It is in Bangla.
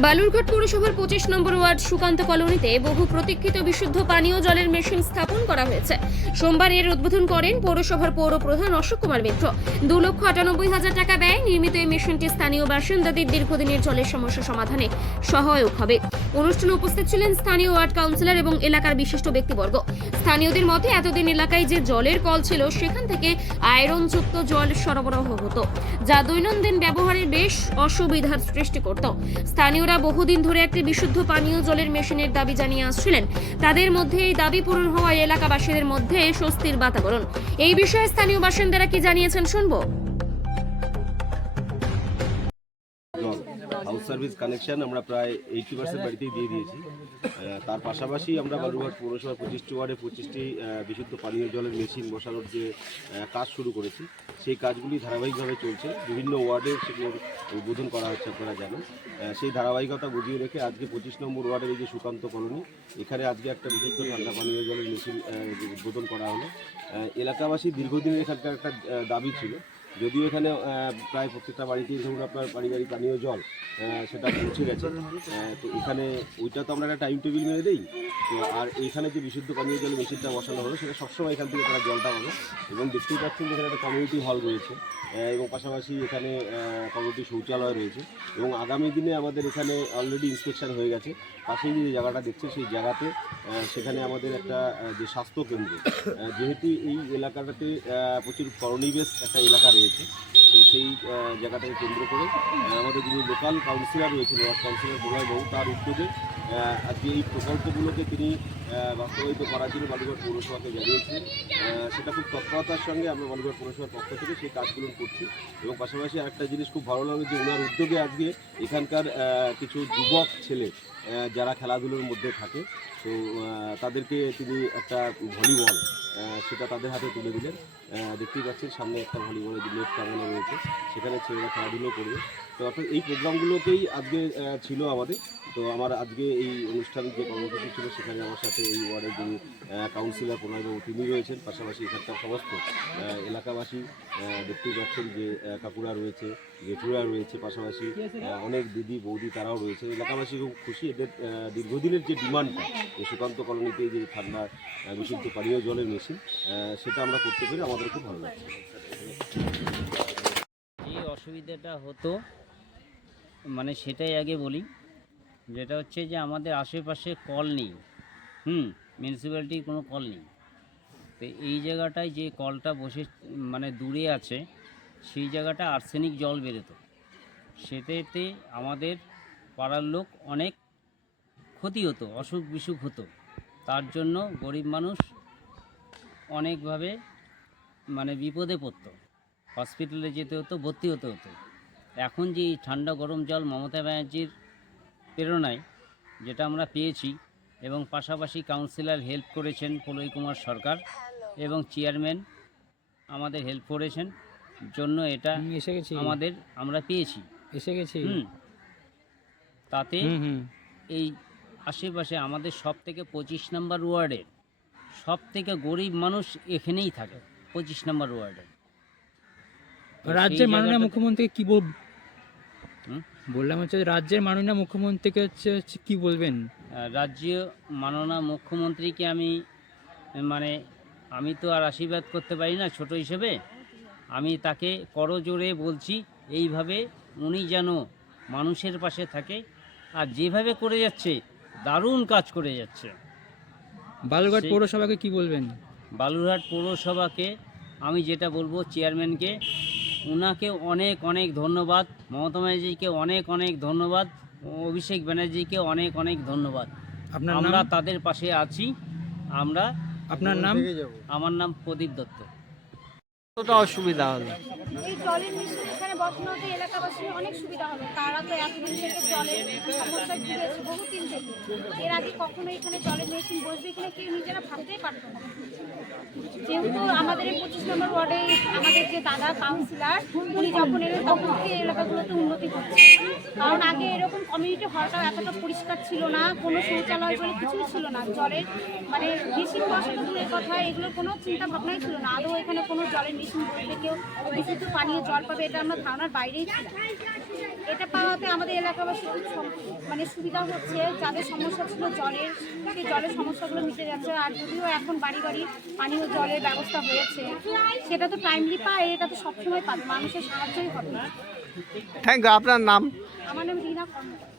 বালুরঘাট পৌরসভার পঁচিশ নম্বর ওয়ার্ড সুকান্ত কলোনিতে বহু প্রতীক্ষিত বিশুদ্ধ পানীয় জলের মেশিন স্থাপন করা হয়েছে। সোমবার এর উদ্বোধন করেন পৌরসভার পৌর প্রধান অশোক কুমার মিত্র। দু লক্ষ আটানব্বই হাজার টাকা ব্যয় নির্মিত এই মেশিনটি স্থানীয় বাসিন্দাদের দীর্ঘদিনের জলের সমস্যা সমাধানে সহায়ক হবে। অনুষ্ঠানে উপস্থিত ছিলেন স্থানীয় ওয়ার্ড কাউন্সিলর এবং এলাকার বিশিষ্ট ব্যক্তিবর্গ। স্থানীয়দের মতে, এতদিন এলাকায় যে জলের কল ছিল, সেখান থেকে আয়রনযুক্ত জল সরবরাহ হতো, যা দৈনন্দিন ব্যবহারের বেশ অসুবিধার সৃষ্টি করত। স্থানীয়রা বহুদিন ধরে একটি বিশুদ্ধ পানীয় জলের মেশিনের দাবি জানিয়ে আসছিলেন। তাদের মধ্যে এই দাবি পূরণ হওয়ায় এলাকাবাসীদের মধ্যে স্বস্তির বাতাবরণ। এই বিষয়ে স্থানীয় বাসিন্দারা কি জানিয়েছেন শুনব? সার্ভিস কানেকশন আমরা প্রায় এইটি পার্সেন্ট বাড়িতেই দিয়ে দিয়েছি। তার পাশাপাশি আমরা বালুরঘাট পৌরসভা পঁচিশটি ওয়ার্ডে পঁচিশটি বিশুদ্ধ পানীয় জলের মেশিন বসানোর যে কাজ শুরু করেছি, সেই কাজগুলি ধারাবাহিকভাবে চলছে। বিভিন্ন ওয়ার্ডে সেগুলোর উদ্বোধন করা হচ্ছে, আপনারা জানেন। সেই ধারাবাহিকতা বুঝিয়ে রেখে আজকে পঁচিশ নম্বর ওয়ার্ডের এই যে সুকান্ত কলোনি, এখানে আজকে একটা বিশুদ্ধ ঠান্ডা পানীয় জলের মেশিন উদ্বোধন করা হলো। এলাকাবাসী দীর্ঘদিনের এখানকার একটা দাবি ছিল যদিও এখানে প্রায় প্রত্যেকটা বাড়িতেই ধরুন আপনার পারিবারিক পানীয় জল সেটা পৌঁছে গেছে। তো এখানে ওইটা তো আমরা একটা টাইম টেবিল মেরে দিই। তো আর এইখানে যে বিশুদ্ধ পানীয় জল মেশিনটা বসানো হলো, সেটা সবসময় এখান থেকে তারা জলটা পাবে এবং দেখতেই পাচ্ছেন যে এখানে একটা কমিউনিটি হল রয়েছে। এবং পাশাপাশি এখানে কমিউনিটি শৌচালয় রয়েছে। এবং আগামী দিনে আমাদের এখানে অলরেডি ইন্সপেকশন হয়ে গেছে। পাশেই যে জায়গাটা দেখছে, সেই জায়গাতে সেখানে আমাদের একটা যে স্বাস্থ্যকেন্দ্র যেহেতু এই এলাকাটাতে প্রচুর করণিবেশ একটা এলাকা রয়েছে, তো সেই জায়গাটাকে কেন্দ্র করে আমাদের যিনি লোকাল কাউন্সিলর রয়েছেন, ওয়ার্ড কাউন্সিলর বাবু তার উদ্যোগে আজকে এই প্রকল্পগুলোকে তিনি বাস্তবায়িত করার জন্য বালুরঘাট পৌরসভাকে জানিয়েছেন আহ, সেটা খুব তৎপরতার সঙ্গে আমরা বালুরঘাট পৌরসভার পক্ষ থেকে সেই কাজগুলো করছি এবং পাশাপাশি একটা জিনিস খুব ভালো লাগে যে ওনার উদ্যোগে আজকে এখানকার কিছু যুবক ছেলে যারা খেলাধুলোর মধ্যে থাকে তো তাদেরকে তিনি একটা ভলিবল সেটা তাদের হাতে তুলে দিলেন। দেখতেই পাচ্ছেন সামনে একটা ভলিবলের নেট টাঙানো রয়েছে সেখানে ছেলেরা খেলাধুলো করবে। তো অর্থাৎ এই প্রোগ্রামগুলোতেই আজকে ছিল আমাদের। তো আমার আজকে এই অনুষ্ঠান যে কর্মসূচি ছিল সেখানে আমার সাথে এই ওয়ার্ডের যিনি কাউন্সিলর প্রণয়বাবু তিনি রয়েছেন পাশাপাশি এখানকার সমস্ত এলাকাবাসী আহ, দেখতেই পাচ্ছেন যে কাকুরা রয়েছে জেঠুরা রয়েছে পাশাপাশি অনেক দিদি বৌদি তারাও রয়েছে। এলাকাবাসী খুব খুশি। এদের দীর্ঘদিনের যে ডিমান্ডটা এই সুকান্ত কলোনিতে যে ঠান্ডা বিশুদ্ধ পানীয় জলের মেশিন সেটা আমরা করতে পেরে আমাদের খুব ভালো লাগছে। যে অসুবিধাটা হতো মানে সেটাই আগে বলি। যেটা হচ্ছে যে আমাদের আশেপাশে কল নেই। হুম মিউনিসিপ্যালিটির কোনো কল নেই। তো এই জায়গাটায় যে কলটা বসে মানে দূরে আছে, সেই জায়গাটা আর্সেনিক জল বেরোতো। সেটাতে আমাদের পাড়ার লোক অনেক ক্ষতি হতো, অসুখ বিসুখ হতো। তার জন্য গরিব মানুষ অনেকভাবে মানে বিপদে পড়তো। হসপিটালে যেতে হতো, ভর্তি হতে হতো। এখন যে এই ঠান্ডা গরম জল মমতা ব্যানার্জির প্রেরণায় যেটা আমরা পেয়েছি এবং পাশাপাশি কাউন্সিলর হেল্প করেছেন প্রলয় কুমার সরকার এবং চেয়ারম্যান আমাদের হেল্প করেছেন জন্য এটা এসে গেছি। আমাদের আমরা পেয়েছি। এসে গেছি। হুম। তাতে এই আশেপাশে আমাদের সব থেকে পঁচিশ নম্বর ওয়ার্ডের সব থেকে গরিব মানুষ এখানেই থাকে পঁচিশ নম্বর ওয়ার্ডে তো সেই রাজ্যের মাননীয় মুখ্যমন্ত্রী কি বল বললাম হচ্ছে রাজ্যের মাননীয় মুখ্যমন্ত্রীকে হচ্ছে হচ্ছে কি বলবেন? রাজ্য মাননা মুখ্যমন্ত্রীকে আমি মানে আমি তো আর আশীর্বাদ করতে পারি না ছোট হিসেবে। আমি তাকে করজোরে বলছি এইভাবে উনি যেন মানুষের পাশে থাকে আর যেভাবে করে যাচ্ছে দারুণ কাজ করে যাচ্ছে। বালুরঘাট পৌরসভাকে কি বলবেন? বালুরহাট পৌরসভাকে আমি যেটা বলব চেয়ারম্যানকে ওনাকে অনেক অনেক ধন্যবাদ। মমতা ব্যানার্জিকে অনেক অনেক ধন্যবাদ। অভিষেক ব্যানার্জিকে অনেক অনেক ধন্যবাদ। আপনার আমরা তাদের পাশে আছি। আমরা আপনার নাম? আমার নাম প্রদীপ দত্ত। কতটা অসুবিধা হলো? এই জলের মেশিন এখানে বসানোতে এলাকাবাসীর অনেক সুবিধা হবে তারা তো এতদিন থেকে জলের সমস্যায় ভুগেছে বহুদিন থেকে। এর আগে কখনো এখানে জলের মেশিন বসবে কিনা কেউ নিজেরা ভাবতেই পারতো না। যেহেতু আমাদের এই পঁচিশ নম্বর ওয়ার্ডে আমাদের যে দাদা কাউন্সিলর উনি যখন এলেন তখন থেকে এই এলাকাগুলোতে উন্নতি হচ্ছে। কারণ আগে এরকম কমিউনিটি হলটা এতটা পরিষ্কার ছিল না, কোনো শৌচালয় বলে কিছুই ছিল না। জলের মানে মেশিন বসানো দূরের কথা, এগুলোর কোনো চিন্তা ভাবনাই ছিল না। আদৌ এখানে কোনো জলের মেশিন বসলে কেউ বিশুদ্ধ পানীয় জল পাবে এটা আমরা ধারণার বাইরেই ছিলাম। এটা পাওয়াতে আমাদের এলাকাবাসী মানে সুবিধা হচ্ছে যাদের সমস্যা ছিল জলের সেই জলের সমস্যাগুলো মিটে যাচ্ছে। আর যদিও এখন বাড়ি বাড়ি পানীয় জলের ব্যবস্থা হয়েছে সেটা তো টাইমলি পায় এটা তো সবসময় পাবে মানুষের সাহায্যই হবে। থ্যাংক ইউ আপনার নাম? আমার নাম রিনা কর্মকার।